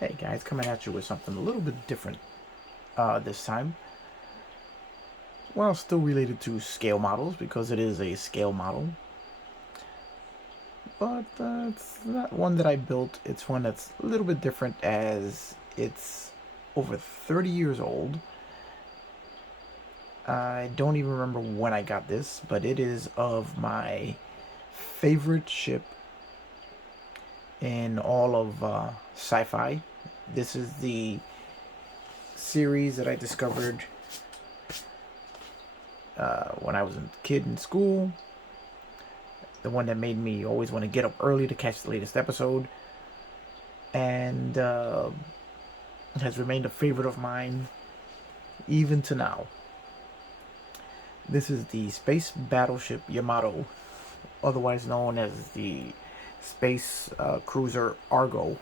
Hey guys, coming at you with something a little bit different this time. Well, still related to scale models because it is a scale model. But it's not one that I built. It's one that's a little bit different as it's over 30 years old. I don't even remember when I got this, but it is of my favorite ship in all of sci-fi. This is the series that I discovered when I was a kid in school. The one that made me always want to get up early to catch the latest episode. And has remained a favorite of mine even to now. This is the space battleship Yamato, otherwise known as the space cruiser Argo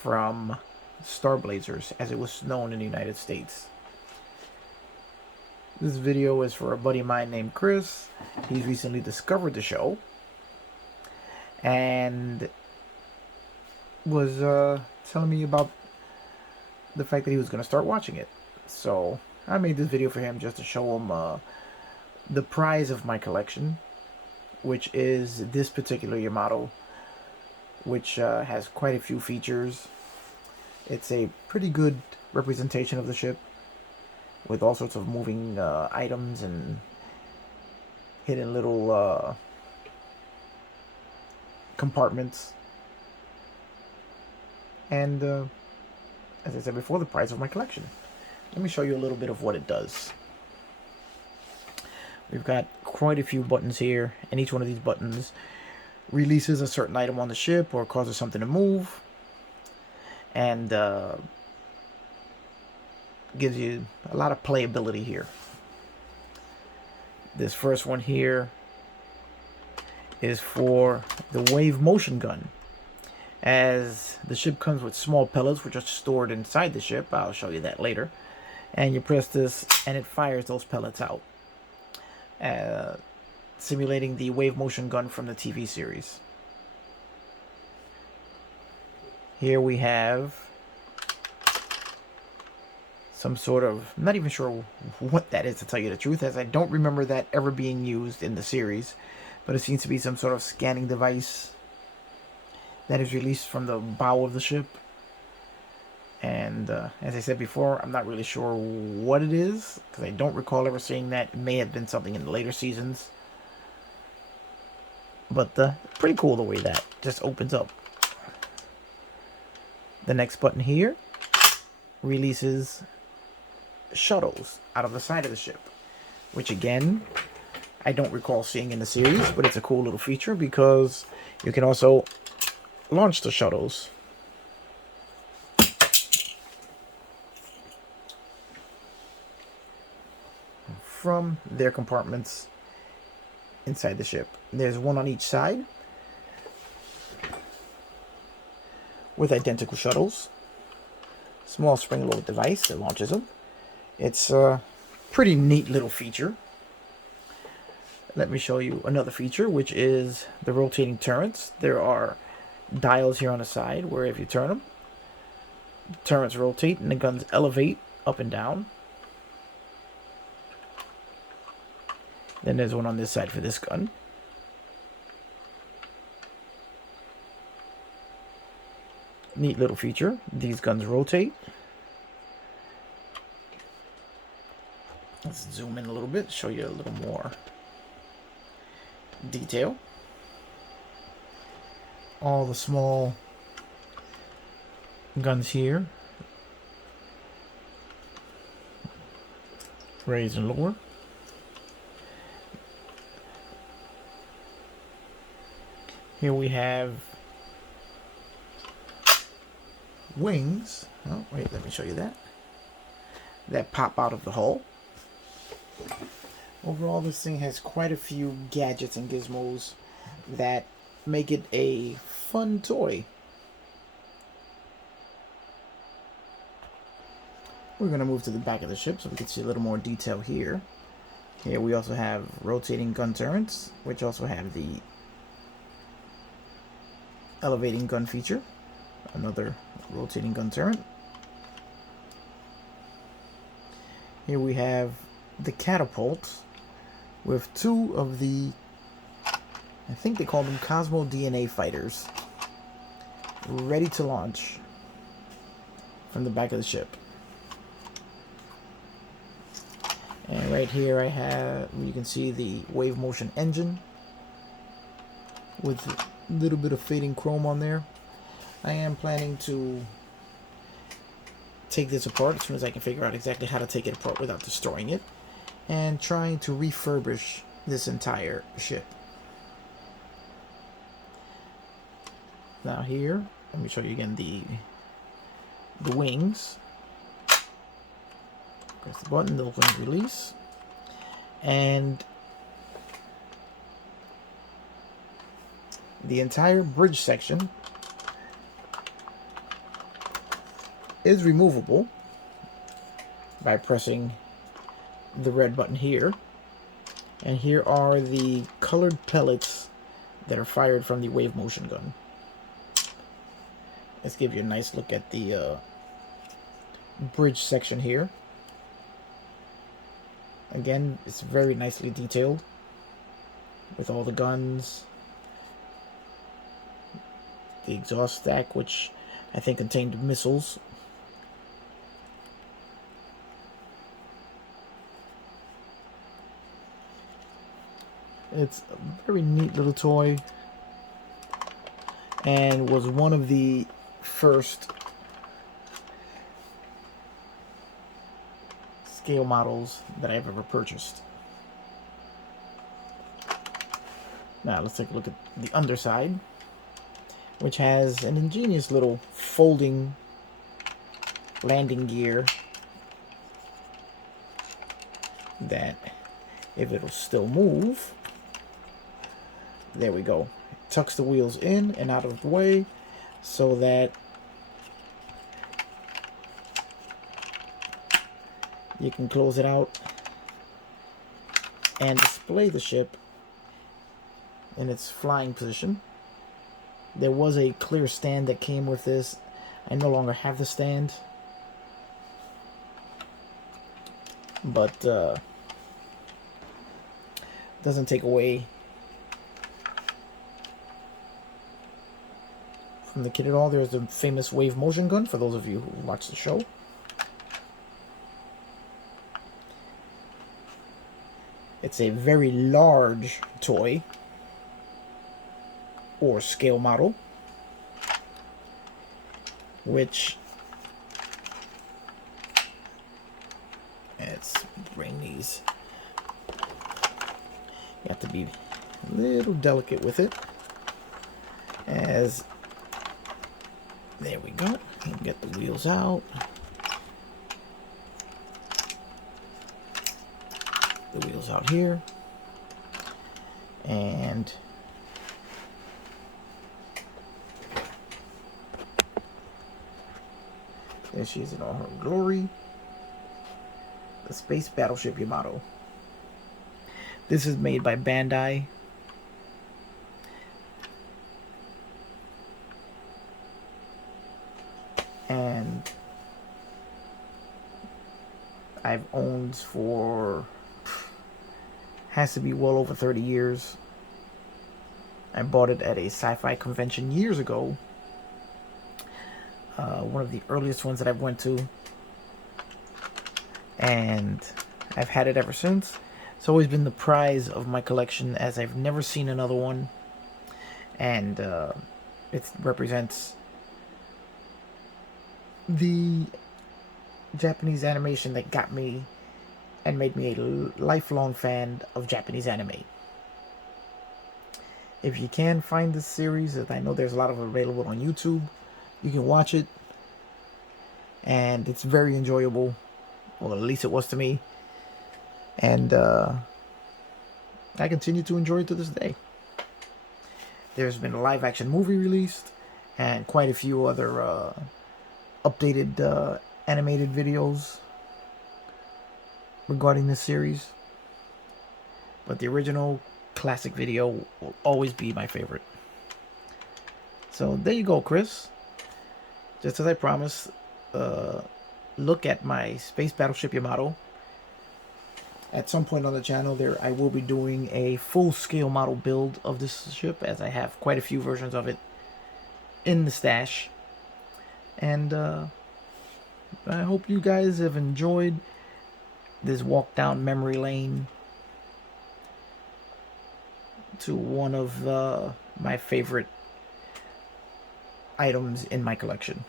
from Star Blazers, as it was known in the United States. This video is for a buddy of mine named Chris. He's recently discovered the show and was telling me about the fact that he was going to start watching it. So I made this video for him just to show him the prize of my collection, which is this particular Yamato, which has quite a few features. It's a pretty good representation of the ship, with all sorts of moving items and hidden little compartments. And as I said before, the price of my collection. Let me show you a little bit of what it does. We've got quite a few buttons here, and each one of these buttons releases a certain item on the ship or causes something to move, and gives you a lot of playability here. This first one here is for the wave motion gun. As the ship comes with small pellets which are stored inside the ship, I'll show you that later, and you press this and it fires those pellets out, simulating the wave motion gun from the TV series. Here we have some sort of, I'm not even sure what that is, to tell you the truth, as I don't remember that ever being used in the series, but it seems to be some sort of scanning device that is released from the bow of the ship. And as I said before, I'm not really sure what it is, because I don't recall ever seeing that. It may have been something in the later seasons, but pretty cool the way that just opens up. The next button here releases shuttles out of the side of the ship, which again, I don't recall seeing in the series, but it's a cool little feature because you can also launch the shuttles from their compartments inside the ship. There's one on each side with identical shuttles. Small spring-loaded device that launches them. It's a pretty neat little feature. Let me show you another feature, which is the rotating turrets. There are dials here on the side where if you turn them, the turrets rotate and the guns elevate up and down. Then there's one on this side for this gun. Neat little feature. These guns rotate. Let's zoom in a little bit, show you a little more detail. All the small guns here, raise and lower. Here we have wings. Oh, wait, let me show you that pop out of the hull. Overall, this thing has quite a few gadgets and gizmos that make it a fun toy. We're going to move to the back of the ship so we can see a little more detail here. Here we also have rotating gun turrets, which also have the elevating gun feature. Another rotating gun turret. Here we have the catapult with two of the, I think they call them Cosmo DNA fighters, ready to launch from the back of the ship. And right here I have, you can see the wave motion engine with a little bit of fading chrome on there. I am planning to take this apart as soon as I can figure out exactly how to take it apart without destroying it, and trying to refurbish this entire ship. Now here, let me show you again the wings. Press the button, the wings release, and the entire bridge section is removable by pressing the red button here. And here are the colored pellets that are fired from the wave motion gun. Let's give you a nice look at the bridge section here. Again, it's very nicely detailed with all the guns, the exhaust stack, which I think contained missiles. It's a very neat little toy and was one of the first scale models that I've ever purchased. Now let's take a look at the underside, which has an ingenious little folding landing gear that, if it'll still move, there we go. It tucks the wheels in and out of the way so that you can close it out and display the ship in its flying position. There was a clear stand that came with this. I no longer have the stand, but doesn't take away from the kit at all. There's the famous wave motion gun for those of you who watch the show. It's a very large toy or scale model, which, let's bring these, you have to be a little delicate with it, as there we go. And get the wheels out. The wheels out here, and there she is in all her glory. The space battleship Yamato. This is made by Bandai. And I've owned for, has to be well over 30 years. I bought it at a sci-fi convention years ago. One of the earliest ones that I went to. And I've had it ever since. It's always been the prize of my collection, as I've never seen another one. And it represents the Japanese animation that got me and made me a lifelong fan of Japanese anime. If you can find this series, I know there's a lot of it available on YouTube, you can watch it, and it's very enjoyable. Well, at least it was to me, and I continue to enjoy it to this day. There's been a live-action movie released, and quite a few other updated animated videos regarding this series, but the original classic video will always be my favorite. So there you go, Chris. just as I promised, look at my space battleship Yamato. At some point on the channel there, I will be doing a full-scale model build of this ship, as I have quite a few versions of it in the stash. And I hope you guys have enjoyed this walk down memory lane to one of my favorite items in my collection.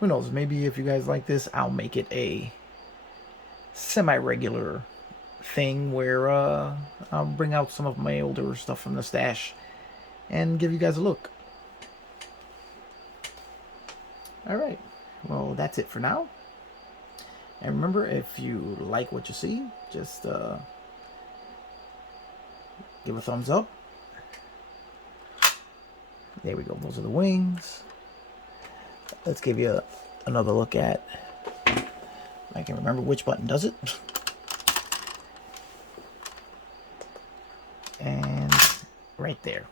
Who knows, maybe if you guys like this, I'll make it a semi-regular thing where I'll bring out some of my older stuff from the stash and give you guys a look. Alright, well, that's it for now. And remember, if you like what you see, just give a thumbs up. There we go, those are the wings. Let's give you another look at, I can remember which button does it. And right there.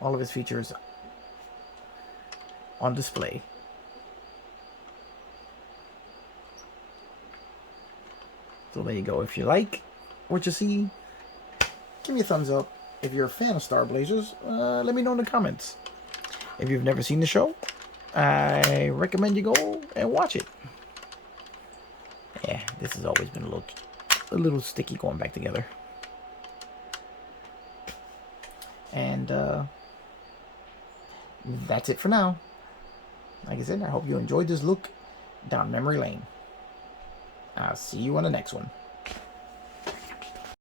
All of his features on display. So there you go. If you like what you see, give me a thumbs up. If you're a fan of Star Blazers, let me know in the comments. If you've never seen the show, I recommend you go and watch it. Yeah, this has always been a little sticky going back together. And that's it for now. Like I said, I hope you enjoyed this look down memory lane. I'll see you on the next one.